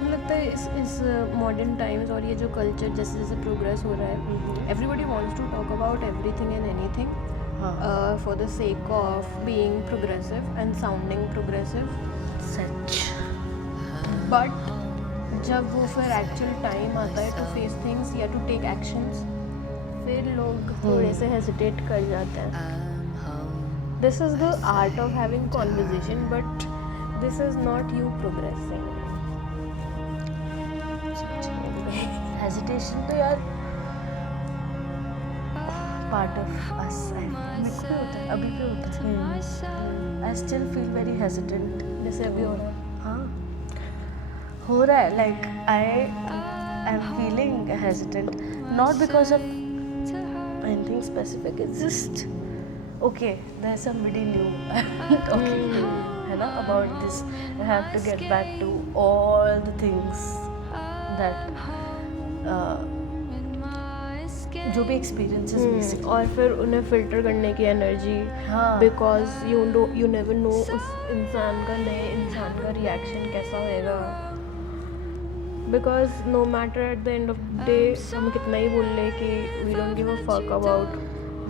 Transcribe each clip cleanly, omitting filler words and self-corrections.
मुझे लगता है इस मॉडर्न टाइम्स और ये जो कल्चर जैसे जैसे प्रोग्रेस हो रहा है, everybody wants to talk about everything and anything for the sake of being progressive and sounding progressive. Such. But जब वो फिर एक्चुअल टाइम आता है टू फेस थिंग्स या टू टेक एक्शंस, फिर लोग थोड़े से हेजिटेट कर जाते हैं. This is the art of having conversation, but this is not you progressing. Hesitation तो यार पार्ट ऑफ अस है. मेरे को भी होता है, अभी भी होता है. I still feel very hesitant. जैसे अभी हो रहा है. हाँ, हो रहा है. Like I am feeling hesitant, not because of anything specific. It's just okay, there's somebody new talking है ना about this. I have to get back to all the things that जो भी experiences basically. और फिर उन्हें filter करने की energy, because you never know उस इंसान का, नए इंसान का रिएक्शन कैसा होएगा. Because no matter at the end of the day हम कितना ही बोल ले कि we don't give a fuck about,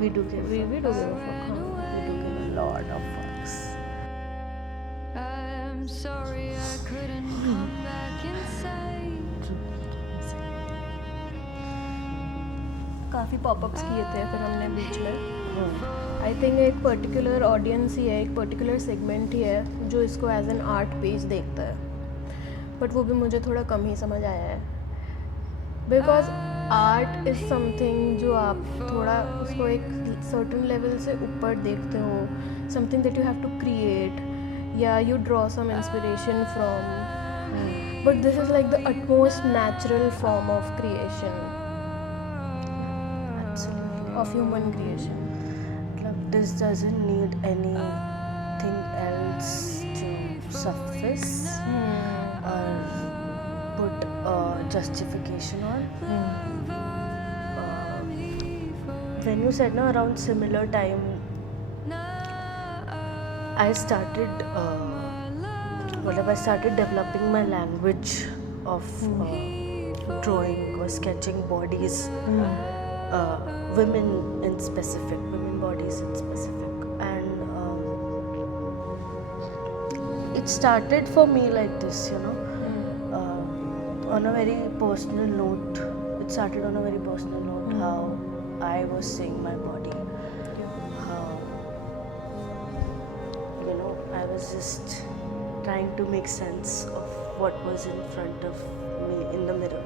we do give we do give a fuck. we do give a lot of fucks. I'm sorry I couldn't come back inside. काफ़ी popups किए थे फिर हमने बीच में. आई थिंक एक particular audience ही है, एक particular segment ही है जो इसको एज एन आर्ट पेज देखता है. बट वो भी मुझे थोड़ा कम ही समझ आया है. बिकॉज आर्ट इज़ समथिंग जो आप थोड़ा उसको एक सर्टन लेवल से ऊपर देखते हो, something that you have to create या you draw some inspiration from. But this is like the utmost natural form of creation, of human creation. This doesn't need anything else to surface or put a justification on. When you said around similar time, I started developing my language of drawing or sketching bodies. Women bodies in specific, and it started for me like this, on a very personal note. It started on a very personal note, how I was seeing my body, how I was just trying to make sense of what was in front of me in the mirror.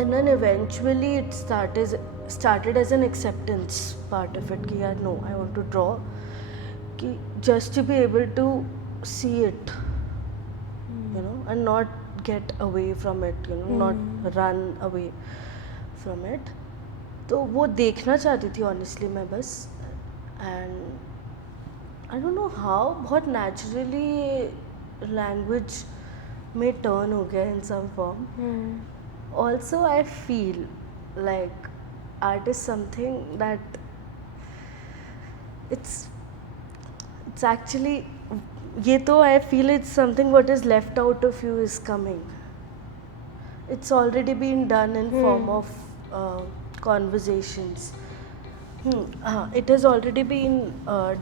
And then eventually it started as an acceptance part of it, कि यार no, I want to draw, कि just to be able to see it, and not get away from it, not run away from it. तो वो देखना चाहती थी honestly मैं बस. And I don't know how, बहुत naturally language में turn हो गया in some form. Also, I feel like art is something that it's actually, ये तो I feel it's something what is left out of you is coming. It's already been done in form of conversations. It has already been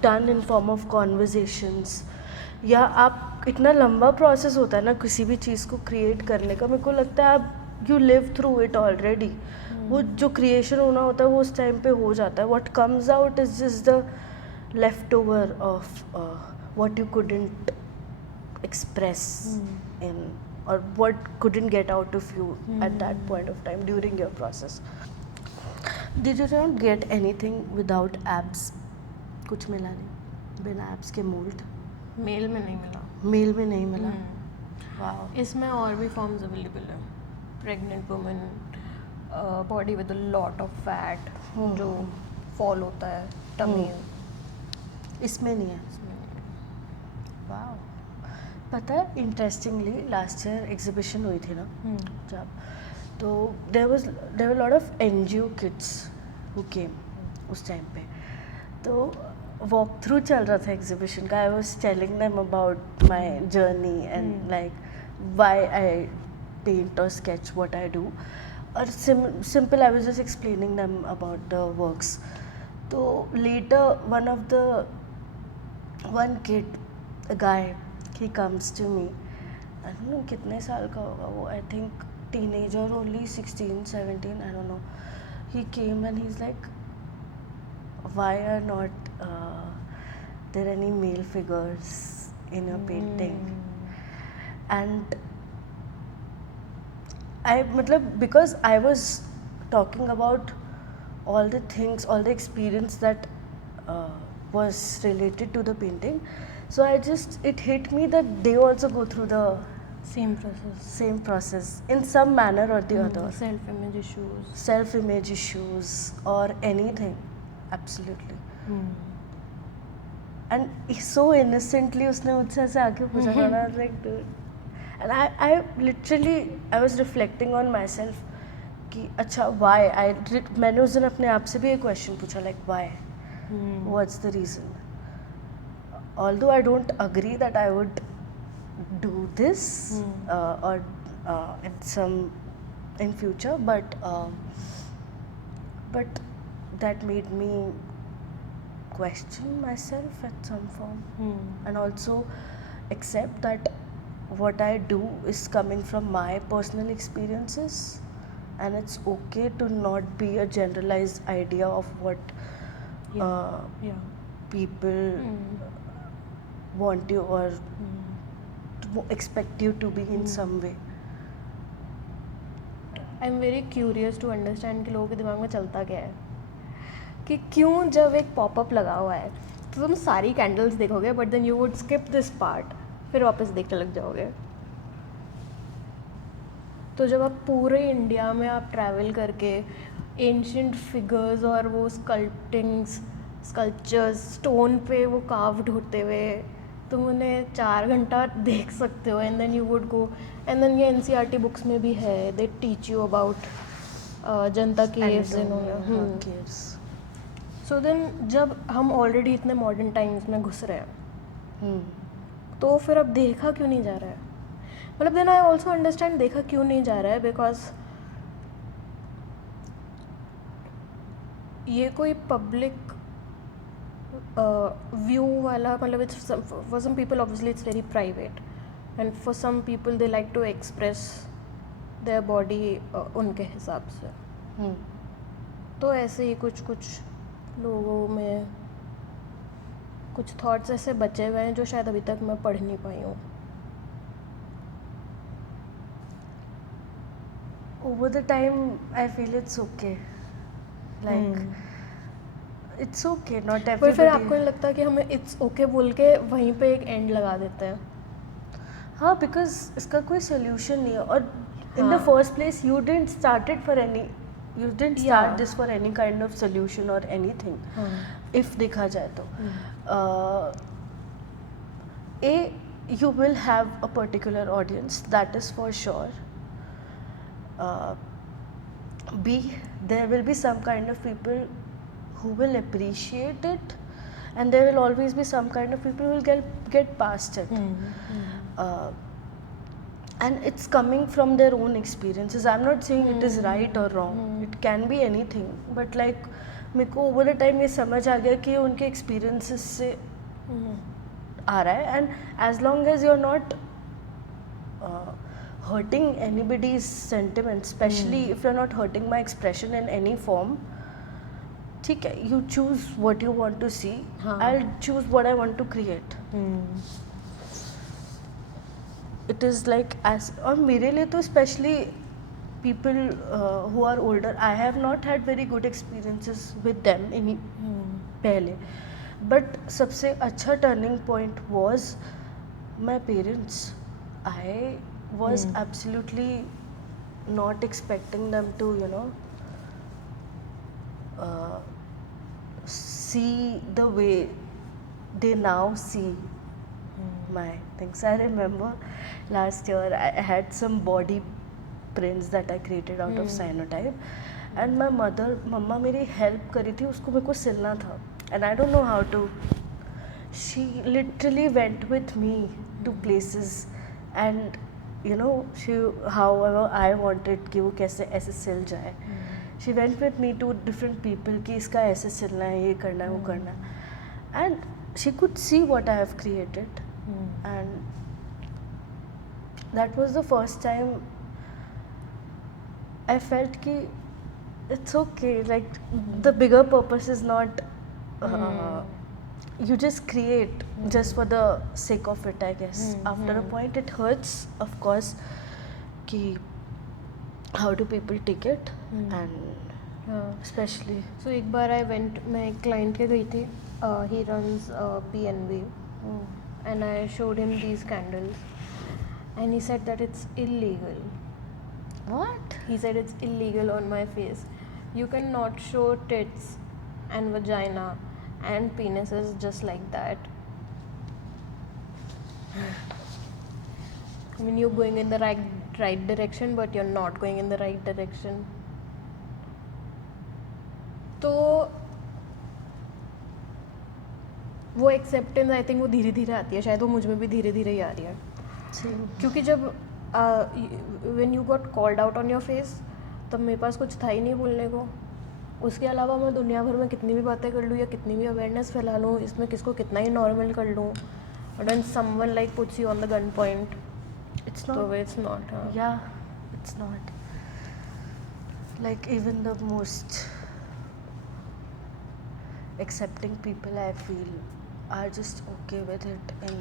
done in form of conversations. या आप इतना लंबा process होता है ना किसी भी चीज़ को क्रिएट करने का, मेरे को लगता है आप you live through it already. वो जो creation होना होता है वो उस टाइम पे हो जाता है. What comes out is just the leftover of what you couldn't express in, or what couldn't get out of you at that point of time during your process. Did you not get anything without abs? कुछ मिला नहीं बिना abs के mold? Mail में नहीं मिला. Mail में नहीं मिला. Wow. इसमें और भी फॉर्म्स अवेलेबल है. Pregnant women, body with a lot of fat जो फॉल होता है, टमी. इसमें नहीं है. वाओ. पता है इंटरेस्टिंगली लास्ट ईयर एग्जीबिशन हुई थी ना जब, तो there were lot of NGO kids who came उस टाइम पे. तो वॉक थ्रू चल रहा था एग्जीबिशन का, I was telling them about my journey and like why I paint और स्केच व्हाट आई डू, और simple I was just explaining them about the works. तो later one kid, a guy, he comes to me. I don't know कितने साल का होगा वो, I think teenager only, 16, 17, I don't know. He came and he's like, why are not there any male figures in your painting? And because I was talking about all the things, all the experience that was related to the painting, so it hit me that they also go through the Same process. same process in some manner or the other. Self-image issues. Self-image issues or anything, absolutely. And so innocently उसने मुझसे ऐसे आके पूछा था ना, like dude. And I literally I was reflecting on myself कि अच्छा why मैंने उस दिन अपने आप से भी एक question पूछा, like why, what's the reason, although I don't agree that I would do this or in future, but that made me question myself at some form, and also accept that what I do is coming from my personal experiences, and it's okay to not be a generalized idea of what Yeah. people want you or expect you to be in some way. I am very curious to understand कि लोगों के दिमाग में चलता क्या है, कि क्यों जब एक पॉपअप लगा हुआ है तो तुम सारी कैंडल्स देखोगे but then you would skip this part, फिर वापस देखने लग जाओगे. तो जब आप पूरे इंडिया में आप ट्रैवल करके एंशियंट फिगर्स और वो स्कल्पचर्स स्टोन पे वो कार्व्ड होते हुए तुम उन्हें 4 घंटा देख सकते हो, and then you would go, and then ये NCERT बुक्स में भी है, they teach you about Ajanta caves Caves. So then जब हम ऑलरेडी इतने मॉडर्न टाइम्स में घुस रहे हैं तो फिर अब देखा क्यों नहीं जा रहा है. मतलब देन आई ऑल्सो अंडरस्टैंड देखा क्यों नहीं जा रहा है, बिकॉज ये कोई पब्लिक व्यू वाला, मतलब it's for some people obviously it's very private, and for some people they like to express their body उनके हिसाब से. तो ऐसे ही कुछ लोगों में कुछ थॉट्स ऐसे बचे हुए हैं जो शायद अभी तक मैं पढ़ नहीं पाई हूँ. Over the time, I feel it's okay. Like, it's okay, not पर फिर everybody. आपको नहीं लगता कि हमें इट्स ओके बोल के वहीं पे एक एंड लगा देते हैं? हाँ, because इसका कोई solution नहीं है, और in the हाँ. first place, you didn't start Yeah. start this for any kind of solution or anything. If देखा जाए तो, you will have a particular audience, that is for sure. B, there will be some kind of people who will appreciate it, and there will always be some kind of people who will get past it. And it's coming from their own experiences. I'm not saying it is right or wrong. It can be anything, but like मेरे को over the time ये समझ आ गया कि ये उनके experiences से आ रहा है, and as long as you're not hurting anybody's sentiments, especially if you're not hurting my expression in any form, ठीक है, you choose what you want to see. हाँ. I'll choose what I want to create. It is like as, और मेरे लिए तो especially people who are older, I have not had very good experiences with them पहले, but सबसे अच्छा turning point was my parents. I was absolutely not expecting them to, see the way they now see my things. I remember last year I had some body prints that I created out of cyanotype, and my mama मेरी help करी थी, उसको मेरे को सिलना था. and I don't know how to. She literally went with me to places, and you know, however I wanted कि वो कैसे ऐसे सिल जाए. She went with me to different people कि इसका ऐसे सिलना है, ये करना है, वो करना है, and she could see what I have created, and that was the first time I felt कि it's okay, like the bigger purpose is not you just create just for the sake of it, I guess. After a point it hurts, of course, कि how do people take it, and especially So एक बार मैं एक client के गई थी, he runs PNB, and I showed him these candles, and he said that it's illegal. what? He said it's illegal on my face. You cannot show tits and vagina and penises just like that. I mean, you're going in the right direction, but you're not going in the right direction. तो वो acceptance I think वो धीरे धीरे आती है, शायद वो मुझ में भी धीरे धीरे ही आ रही है. क्योंकि जब when you got called out on your face, तब मेरे पास कुछ था ही नहीं बोलने को. उसके अलावा मैं दुनिया भर में कितनी भी बातें कर लूँ या कितनी भी अवेयरनेस फैला लूँ, इसमें किसको कितना ही नॉर्मल कर लूँ, but when someone like puts you on the gun point, It's तो not. It's not. Yeah, it's not. Like even the most accepting people I feel are just okay with it in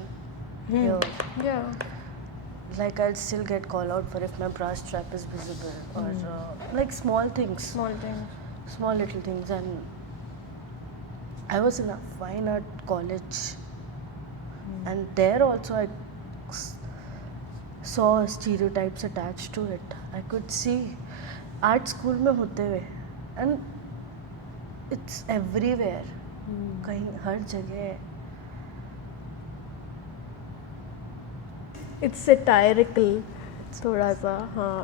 here. या Like I'll still get call out for if my bra strap is visible, or like small things, small thing. small little things. And I was in a fine art college, and there also I saw stereotypes attached to it. I could see art school में होते हुए, and it's everywhere. कहीं हर जगह है. It's सेटायरिकल थोड़ा सा. हाँ.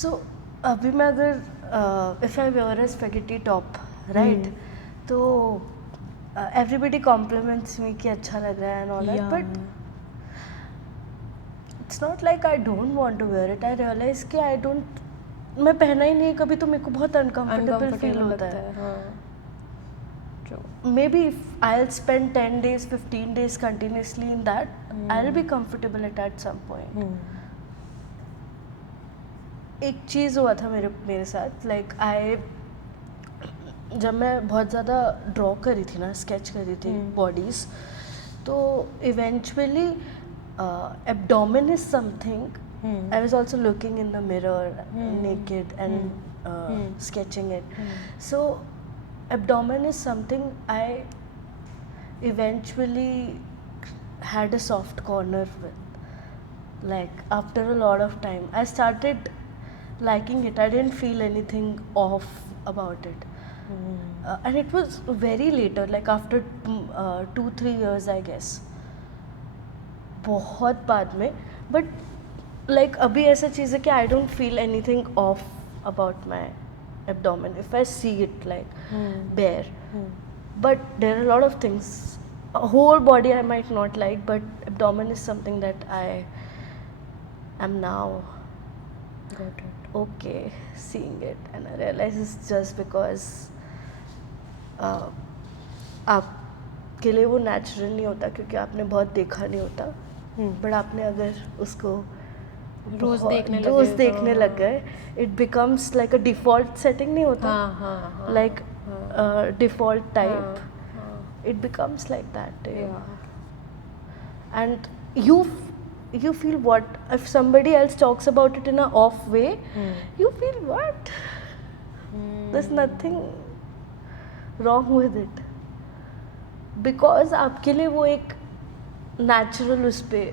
So अभी मैं अगर if I wear a spaghetti top, right, तो everybody compliments me कि अच्छा लग रहा है and all that, but it's not like I don't want to wear it. I realize कि I don't, मैं पहना ही नहीं कभी, तो मेरे को बहुत uncomfortable feel होता है. हाँ. True. Maybe if I'll spend 10 days, 15 days continuously in that, I'll be comfortable at some point. एक चीज़ हुआ था मेरे साथ, like जब मैं बहुत ज़्यादा ड्रॉ करी थी ना, स्केच करी थी बॉडीज़, तो eventually abdomen is something. I was also looking in the mirror naked and sketching it. So abdomen is something I eventually had a soft corner with. Like after a lot of time, I started liking it. I didn't feel anything off about it. And it was very later, like after 2-3 years, I guess. बहुत बाद में, but like अभी ऐसा चीज़ है कि I don't feel anything off about my abdomen if I see it like bare. But there are a lot of things, a whole body I might not like, but abdomen is something that I am now okay seeing it, and I realize it's just because आपके लिए वो natural नहीं होता क्योंकि आपने बहुत देखा नहीं होता, बट आपने अगर उसको रोज देखने लग गए, it becomes like a default setting नहीं होता, like default type, it becomes like that. And you feel what if somebody else talks about it in a off way, you feel what, there's nothing wrong with it, because आपके लिए वो एक natural उस पे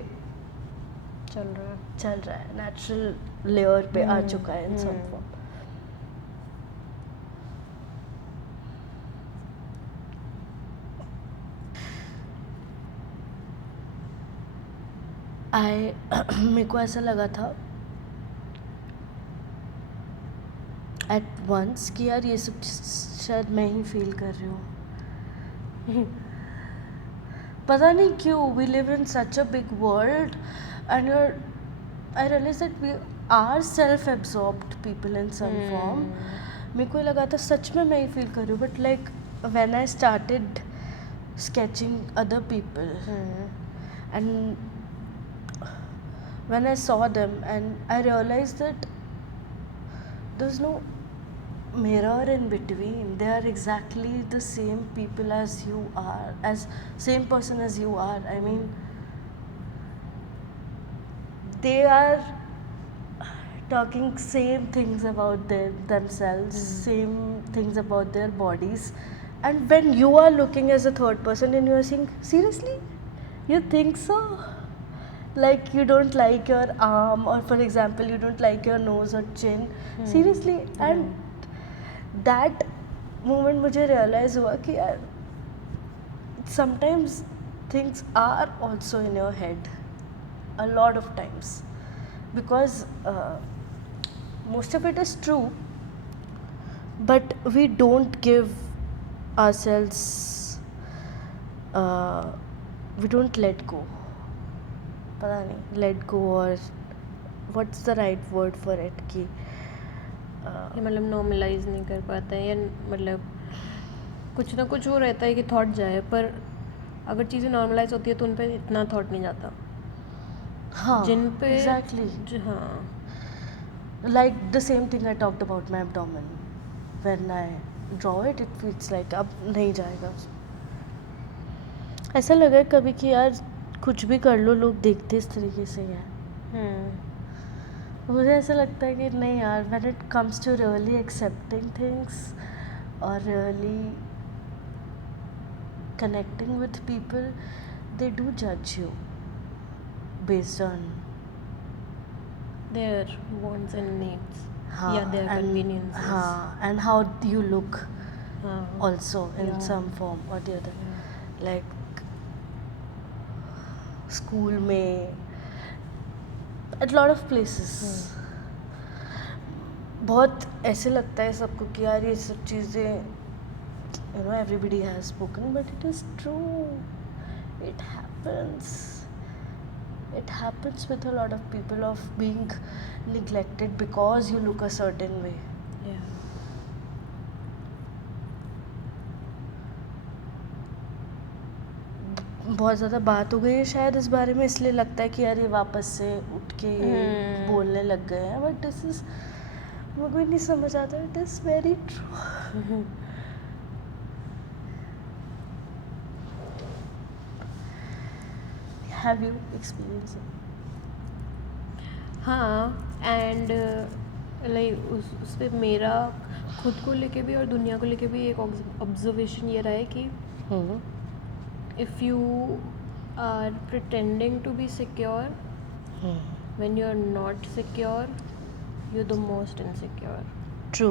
चल रहा है, natural layer पे आ चुका है इन सम फॉर्म. मेरे को ऐसा लगा था एट वंस कि यार ये सब शायद मैं ही फील कर रही हूँ, पता नहीं क्यों we live in such a big world and I realize that we are self-absorbed people in some form. मेरे को लगा था सच में मैं ही फील कर रही हूँ but like when I started sketching other people and when I saw them and I realized that there's no mirror in between. They are exactly the same people as you are, as same person as you are. I mean, they are talking same things about themselves, same things about their bodies, and when you are looking as a third person and you are saying, seriously, you think so? Like you don't like your arm, or for example, you don't like your nose or chin. Seriously, and that moment मुझे realize हुआ कि यार sometimes things are also in your head a lot of times because most of it is true but we don't give ourselves we don't let go. पता नहीं let go or what's the right word for it कि ये मतलब normalise नहीं कर पाते हैं या मतलब कुछ ना कुछ वो रहता है कि थॉट जाए पर अगर चीज़ें नॉर्मलाइज होती है तो उन पे इतना थॉट नहीं जाता हाँ जिन पे exactly हाँ like the same thing I talked about my abdomen when I draw it it feels like अब नहीं जाएगा. ऐसा लगा है कभी कि यार कुछ भी कर लो लोग देखते इस तरीके से हैं. मुझे ऐसा लगता है कि नहीं यार when it comes to really accepting things or really connecting with people they do judge you based on their wants and needs हाँ, या their and, conveniences हाँ, and how you look हाँ also in Yeah. some form or the other. Like school में at lot of places बहुत ऐसे लगता है सबको कि यार ये सब चीज़ें you know everybody has spoken but it is true. It happens with a lot of people of being neglected because you look a certain way. yeah बहुत ज़्यादा बात हो गई है शायद इस बारे में इसलिए लगता है कि यार ये वापस से उठ के ये बोलने लग गए हैं बट दिस इज़ मेरे को नहीं समझ आता it is very true. Have you experience हाँ एंड लाइक उस पे मेरा खुद को लेके भी और दुनिया को लेके भी एक ऑब्जर्वेशन ये रहा है कि if you are pretending to be secure when you're not secure you're the most insecure. True.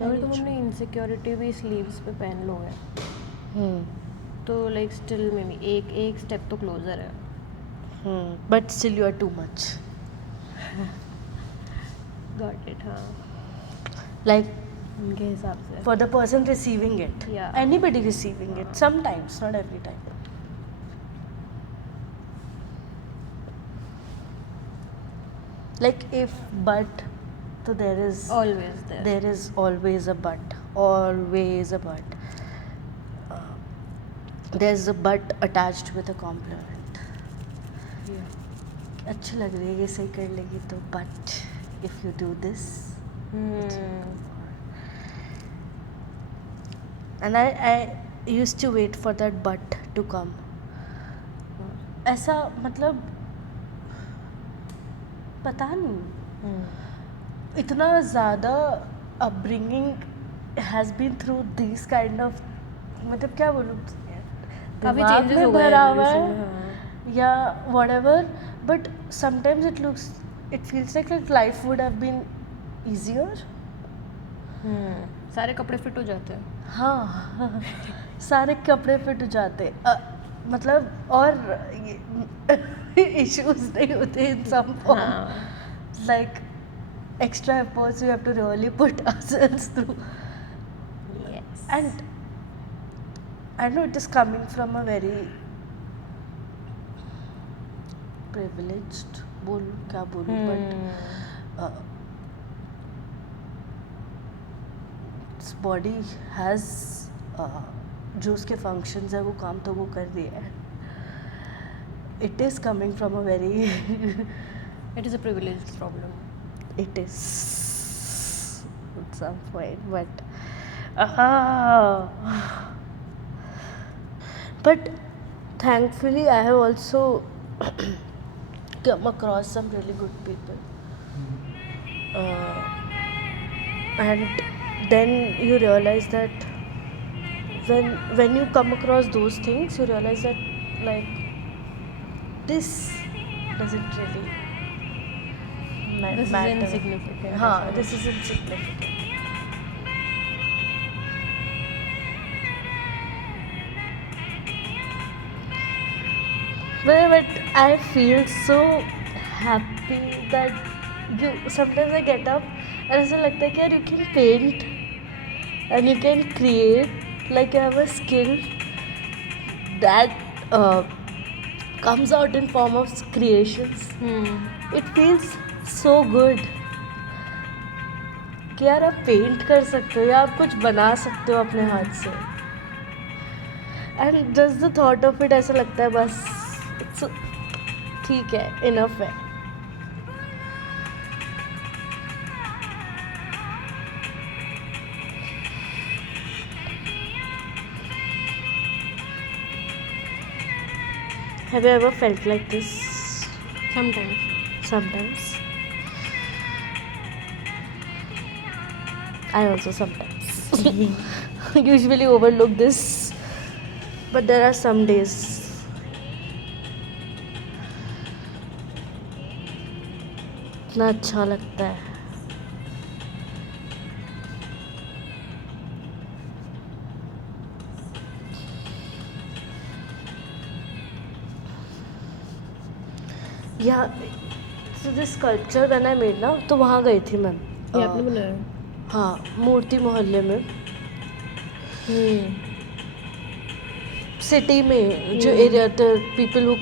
अगर तुम अपनी इनसिक्योरिटी भी स्लीव्स पे पहन लोगे तो लाइक स्टिल में भी एक स्टेप तो क्लोजर है. But still you are too much. Got it. हाँ लाइक उनके हिसाब से for the person receiving it. Yeah. Anybody receiving it. Sometimes, not every time. Like if but, so there is always there. there is always a but. Always a but. There's a but attached with a compliment. Yeah. अच्छी लग रही है ये सही कर लेगी तो but if you do this. And I used to wait for that but to come. ऐसा मतलब पता नहीं इतना ज़्यादा upbringing has been through these kind of मतलब क्या बोलूँ काफी दिमाग changes में हो गए भरा हुआ evolution में, है या whatever but sometimes it feels like life would have been easier. सारे कपड़े फिट हो जाते हैं. हाँ सारे कपड़े फिट हो जाते मतलब और इश्यूज नहीं होते इन सम फॉर्म, हाँ like extra efforts we have to really put ourselves through. yes And I know it is coming from a very privileged, बोलूँ क्या बोलूँ, but this body has जो उसके functions है वो काम तो वो कर रही है. It is coming from a very it is a privileged problem. it is at some point, but but thankfully I have also come across some really good people, and then you realize that when you come across those things you realize that like this doesn't really This is matter. insignificant. हाँ, ऐसा this is insignificant. But I feel so happy that you sometimes I get up and ऐसा लगता है कि यार you can paint and you can create like you have a skill that comes out in form of creations. It feels so good कि यार आप paint कर सकते हो या आप कुछ बना सकते हो अपने हाथ से. And just the thought of it ऐसा लगता है बस इट्स ठीक है, इनफ है. Have you ever felt like this? sometimes Sometimes. I also sometimes usually overlook this, but there are some days इतना अच्छा लगता है. या so this sculpture when I made ना, तो वहाँ गई थी मैं. ये आपने बनाया. हाँ, मूर्ति मोहल्ले में, सिटी में जो area the people who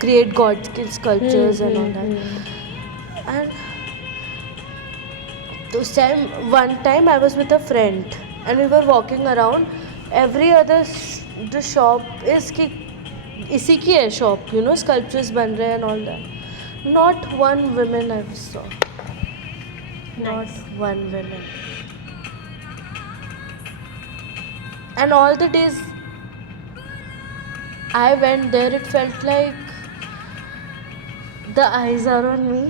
create God sculptures and all that. And this time, one time I was with a friend and we were walking around. Every other the shop is कि इसी की है shop, you know, sculptures बन रहे हैं and all that. Not one woman I saw. Not one woman. And all the days I went there, it felt like the eyes are on me.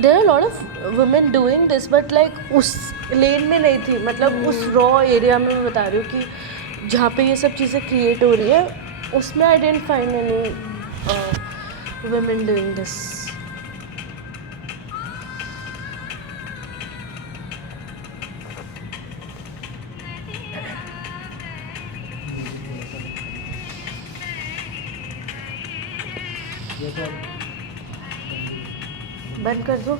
There are a lot of women doing this, but like उस लेन में नहीं थी, मतलब उस raw area में मैं बता रही हूँ कि जहाँ पे ये सब चीज़ें क्रिएट हो रही है, उसमें I didn't find any women doing this. बंद कर दो.